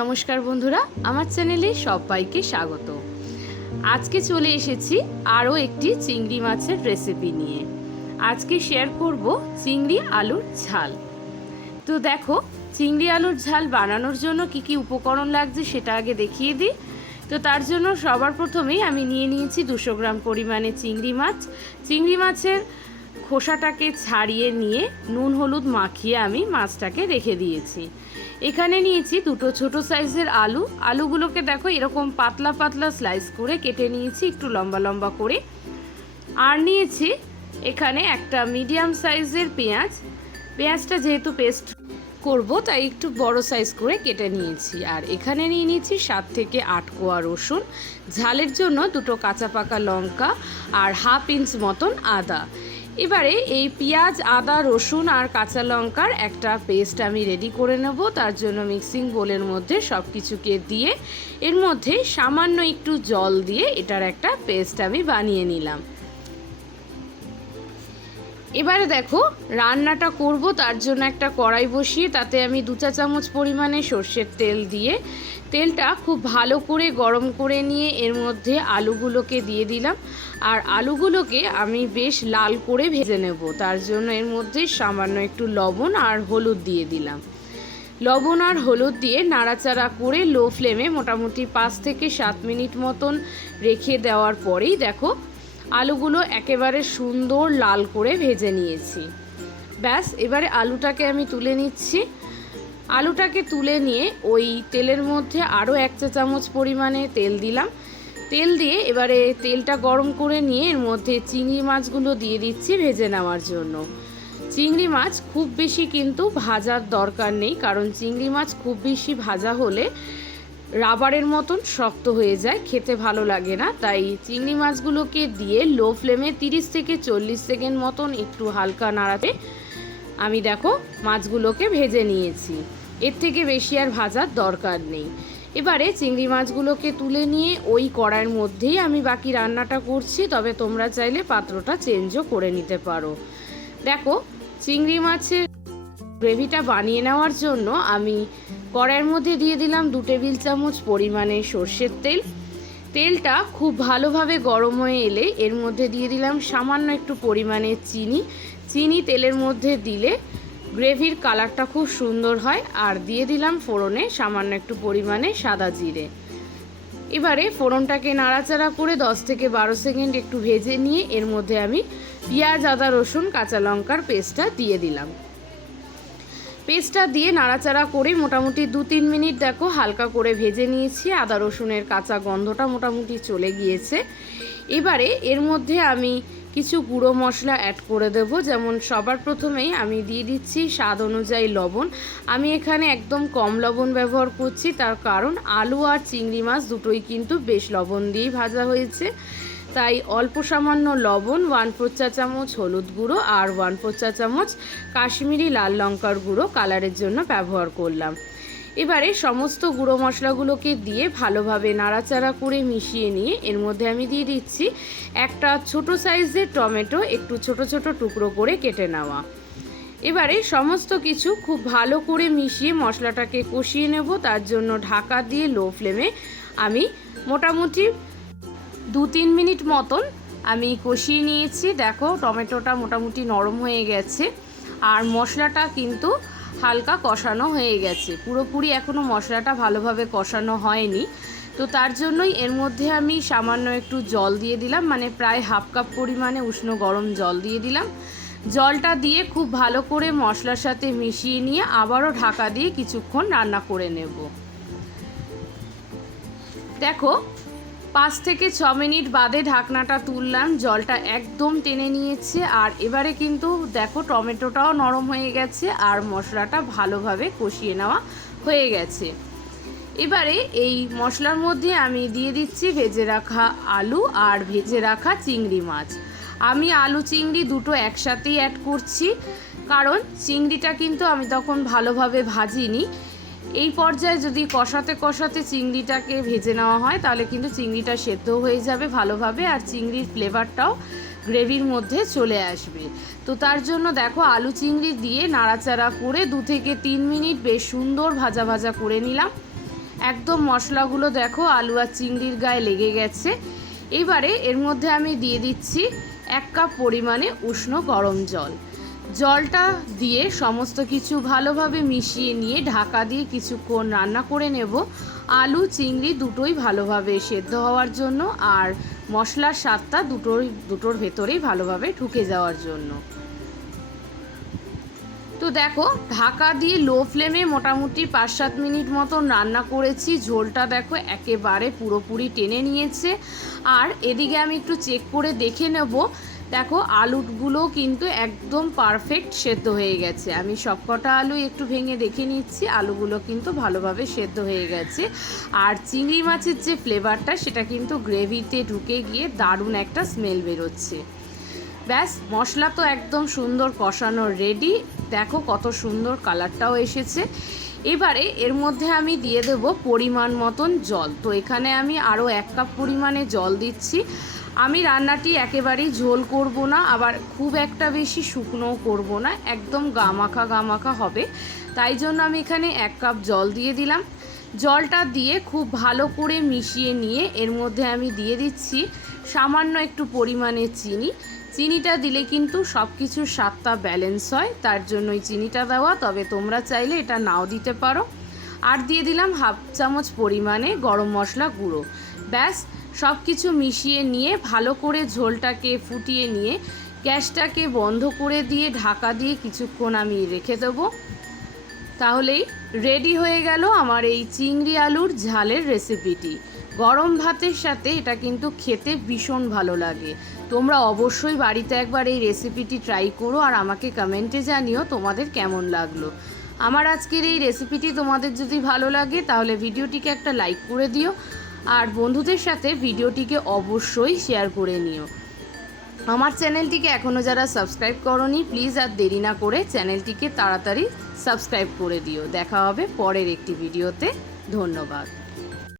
নমস্কার বন্ধুরা, আমার চ্যানেলে সবাইকে স্বাগত। আজকে চলে এসেছি আরও একটি চিংড়ি মাছের রেসিপি নিয়ে। আজকে শেয়ার করব চিংড়ি আলুর ঝাল। তো দেখো, চিংড়ি আলুর ঝাল বানানোর জন্য কি কি উপকরণ লাগছে সেটা আগে দেখিয়ে দিই। তো তার জন্য সবার প্রথমেই আমি নিয়ে নিয়েছি 200 গ্রাম পরিমাণে চিংড়ি মাছ। চিংড়ি মাছের খোসাটাকে ছাড়িয়ে নিয়ে নুন হলুদ মাখিয়ে আমি মাছটাকে রেখে দিয়েছি। এখানে নিয়েছি দুটো ছোট সাইজের আলুগুলোকে দেখো এরকম পাতলা পাতলা স্লাইস করে কেটে নিয়েছি, একটু লম্বা লম্বা করে। আর নিয়েছি এখানে একটা মিডিয়াম সাইজের পেঁয়াজটা যেহেতু পেস্ট করব তাই একটু বড় সাইজ করে কেটে নিয়েছি। আর এখানে নিয়ে নিয়েছি 7 থেকে 8 কোয়া রসুন, ঝালের জন্য দুটো কাঁচা পাকা লঙ্কা আর হাফ ইঞ্চ মতন আদা। এবারে এই পেঁয়াজ, আদা, রসুন আর কাঁচা লঙ্কার একটা পেস্ট আমি রেডি করে নেব। তার জন্য মিক্সিং বোলের মধ্যে সব কিছুকে দিয়ে এর মধ্যে সামান্য একটু জল দিয়ে এটার একটা পেস্ট আমি বানিয়ে নিলাম। এবারে দেখো রান্নাটা করব, তার জন্য একটা কড়াই বসিয়ে তাতে আমি 2 চা চামচ পরিমাণে সর্ষের তেল দিয়ে তেলটা খুব ভালো করে গরম করে নিয়ে এর মধ্যে আলুগুলোকে দিয়ে দিলাম। আর আলুগুলোকে আমি বেশ লাল করে ভেজে নেব। তার জন্য এর মধ্যে সামান্য একটু লবণ আর হলুদ দিয়ে দিলাম। লবণ আর হলুদ দিয়ে নাড়াচাড়া করে লো ফ্লেমে মোটামুটি 5 থেকে 7 মিনিট মতন রেখে দেওয়ার পরেই দেখো আলুগুলো একেবারে সুন্দর লাল করে ভেজে নিয়েছি। ব্যাস, এবারে আলুটাকে আমি তুলে নিচ্ছি। আলুটাকে তুলে নিয়ে ওই তেলের মধ্যে আরও 1 চা চামচ পরিমাণে তেল দিলাম। তেল দিয়ে এবারে তেলটা গরম করে নিয়ে এর মধ্যে চিংড়ি মাছগুলো দিয়ে দিচ্ছি ভেজে নেওয়ার জন্য। চিংড়ি মাছ খুব বেশি কিন্তু ভাজার দরকার নেই, কারণ চিংড়ি মাছ খুব বেশি ভাজা হলে রাবারের মতন শক্ত হয়ে যায়, খেতে ভালো লাগে না। তাই চিংড়ি মাছগুলোকে দিয়ে লো ফ্লেমে 30 থেকে 40 সেকেন্ড মতন একটু হালকা নাড়াতে আমি দেখো মাছগুলোকে ভেজে নিয়েছি। এর থেকে বেশি আর ভাজার দরকার নেই। এবারে চিংড়ি মাছগুলোকে তুলে নিয়ে ওই কড়াইয়ের মধ্যেই আমি বাকি রান্নাটা করছি, তবে তোমরা চাইলে পাত্রটা চেঞ্জও করে নিতে পারো। দেখো, চিংড়ি মাছের গ্রেভিটা বানিয়ে নেওয়ার জন্য আমি কড়াইয়ের মধ্যে দিয়ে দিলাম 2 টেবিল চামচ পরিমাণে সর্ষের তেল। তেলটা খুব ভালোভাবে গরম হয়ে এলে এর মধ্যে দিয়ে দিলাম সামান্য একটু পরিমাণে চিনি তেলের মধ্যে দিলে গ্রেভির কালারটা খুব সুন্দর হয়। আর দিয়ে দিলাম ফোড়নে সামান্য একটু পরিমাণে সাদা জিরে। এবারে ফোড়নটাকে নাড়াচাড়া করে 10 থেকে 12 সেকেন্ড একটু ভেজে নিয়ে এর মধ্যে আমি পেঁয়াজ, আদা, রসুন, কাঁচা লঙ্কার পেস্টটা দিয়ে দিলাম। পেস্টটা দিয়ে নাড়াচাড়া করে মোটামুটি 2-3 মিনিট দেখো হালকা করে ভেজে নিয়েছি। আদা রসুনের কাঁচা গন্ধটা মোটামুটি চলে গিয়েছে। এবারে এর মধ্যে আমি কিছু গুঁড়ো মশলা অ্যাড করে দেব। যেমন সবার প্রথমেই আমি দিয়ে দিচ্ছি স্বাদ অনুযায়ী লবণ। আমি এখানে একদম কম লবণ ব্যবহার করছি, তার কারণ আলু আর চিংড়ি মাছ দুটোই কিন্তু বেশ লবণ দিয়েই ভাজা হয়েছে। তাই অল্প সামান্য লবণ, 1/4 চা চামচ হলুদ গুঁড়ো আর 1/4 চা চামচ কাশ্মীরি লাল লঙ্কার গুঁড়ো কালারের জন্য ব্যবহার করলাম। এবারে সমস্ত গুঁড়ো মশলাগুলোকে দিয়ে ভালোভাবে নাড়াচাড়া করে মিশিয়ে নিয়ে এর মধ্যে আমি দিয়ে দিচ্ছি একটা ছোট সাইজের টমেটো, একটু ছোট ছোট টুকরো করে কেটে নেওয়া। এবারে সমস্ত কিছু খুব ভালো করে মিশিয়ে মশলাটাকে কষিয়ে নেব। তার জন্য ঢাকা দিয়ে লো ফ্লেমে আমি মোটামুটি 2-3 মিনিট মতন আমি কষিয়ে নিয়েছি। দেখো টমেটোটা মোটামুটি নরম হয়ে গেছে আর মশলাটা কিন্তু হালকা কষানো হয়ে গেছে। পুরোপুরি এখনও মশলাটা ভালোভাবে কষানো হয়নি। তো তার জন্যই এর মধ্যে আমি সামান্য একটু জল দিয়ে দিলাম, মানে প্রায় হাফ কাপ পরিমাণে উষ্ণ গরম জল দিয়ে দিলাম। জলটা দিয়ে খুব ভালো করে মশলার সাথে মিশিয়ে নিয়ে আবারও ঢাকা দিয়ে কিছুক্ষণ রান্না করে নেব। দেখো 5 থেকে 6 মিনিট বাদে ঢাকনাটা তুললাম, জলটা একদম টেনে নিয়েছে। আর এবারে কিন্তু দেখো টমেটোটাও নরম হয়ে গেছে আর মশলাটা ভালোভাবে কষিয়ে নেওয়া হয়ে গেছে। এবারে এই মশলার মধ্যে আমি দিয়ে দিচ্ছি ভেজে রাখা আলু আর ভেজে রাখা চিংড়ি মাছ। আমি আলু চিংড়ি দুটো একসাথেই অ্যাড করছি, কারণ চিংড়িটা কিন্তু আমি তখন ভালোভাবে ভাজিনি। এই পর্যায়ে যদি কষাতে কষাতে চিংড়িটাকে ভেজে নেওয়া হয় তাহলে কিন্তু চিংড়িটা সেদ্ধ হয়ে যাবে ভালোভাবে আর চিংড়ির ফ্লেভারটাও গ্রেভির মধ্যে চলে আসবে। তো তার জন্য দেখো আলু চিংড়ি দিয়ে নাড়াচাড়া করে 2 থেকে 3 মিনিট বেশ সুন্দর ভাজা ভাজা করে নিলাম। একদম মশলাগুলো দেখো আলু আর চিংড়ির গায়ে লেগে গেছে। এবারে এর মধ্যে আমি দিয়ে দিচ্ছি 1 কাপ পরিমাণে উষ্ণ গরম জল। জলটা দিয়ে সমস্ত কিছু ভালোভাবে মিশিয়ে নিয়ে ঢাকা দিয়ে কিছুক্ষণ রান্না করে নেব, আলু চিংড়ি দুটোই ভালোভাবে সেদ্ধ হওয়ার জন্য আর মশলার স্বাদটা দুটোর ভেতরেই ভালোভাবে ঢুকে যাওয়ার জন্য। তো দেখো ঢাকা দিয়ে লো ফ্লেমে মোটামুটি 5-7 মিনিট মতন রান্না করেছি। ঝোলটা দেখো একেবারে পুরোপুরি টেনে নিয়েছে। আর এদিকে আমি একটু চেক করে দেখে নেব, দেখো আলুগুলো কিন্তু একদম পারফেক্ট সেদ্ধ হয়ে গেছে। আমি সবকটা আলু একটু ভেঙে দেখে নিচ্ছি, আলুগুলো কিন্তু ভালোভাবে সেদ্ধ হয়ে গেছে। আর চিংড়ি মাছের যে ফ্লেভারটা সেটা কিন্তু গ্রেভিতে ঢুকে গিয়ে দারুণ একটা স্মেল বেরোচ্ছে। ব্যাস মশলা তো একদম সুন্দর কষানো রেডি, দেখো কত সুন্দর কালারটাও এসেছে। এবারে এর মধ্যে আমি দিয়ে দেব পরিমাণ মতন জল। তো এখানে আমি আরও 1 কাপ পরিমাণে জল দিচ্ছি। আমি রান্নাটি একেবারেই ঝোল করব না, আবার খুব একটা বেশি শুকনোও করব না, একদম গামাখা হবে। তাই জন্য আমি এখানে 1 কাপ জল দিয়ে দিলাম। জলটা দিয়ে খুব ভালো করে মিশিয়ে নিয়ে এর মধ্যে আমি দিয়ে দিচ্ছি সামান্য একটু পরিমাণে চিনি। চিনিটা দিলে কিন্তু সব কিছুর স্বাদটা ব্যালেন্স হয়, তার জন্যই চিনিটা দেওয়া, তবে তোমরা চাইলে এটা নাও দিতে পারো। আর দিয়ে দিলাম 1/2 চামচ পরিমাণে গরম মশলা গুঁড়ো। ব্যাস সব কিছু মিশিয়ে নিয়ে ভালো করে ঝোলটাকে ফুটিয়ে নিয়ে গ্যাসটাকে বন্ধ করে দিয়ে ঢাকা দিয়ে কিছুক্ষণ আমি রেখে দেবো। তাহলেই রেডি হয়ে গেল আমার এই চিংড়ি আলুর ঝালের রেসিপিটি। গরম ভাতের সাথে এটা কিন্তু খেতে ভীষণ ভালো লাগে। তোমরা অবশ্যই বাড়িতে একবার এই রেসিপিটি ট্রাই করো আর আমাকে কমেন্টে জানিও তোমাদের কেমন লাগলো। আমার আজকের এই রেসিপিটি তোমাদের যদি ভালো লাগে তাহলে ভিডিওটিকে একটা লাইক করে দিও আর বন্ধুদের সাথে ভিডিওটিকে অবশ্যই শেয়ার করে নিও। আমার চ্যানেলটিকে এখনও যারা সাবস্ক্রাইব করোনি প্লিজ আর দেরি না করে চ্যানেলটিকে তাড়াতাড়ি সাবস্ক্রাইব করে দিও। দেখা হবে পরের একটি ভিডিওতে। ধন্যবাদ।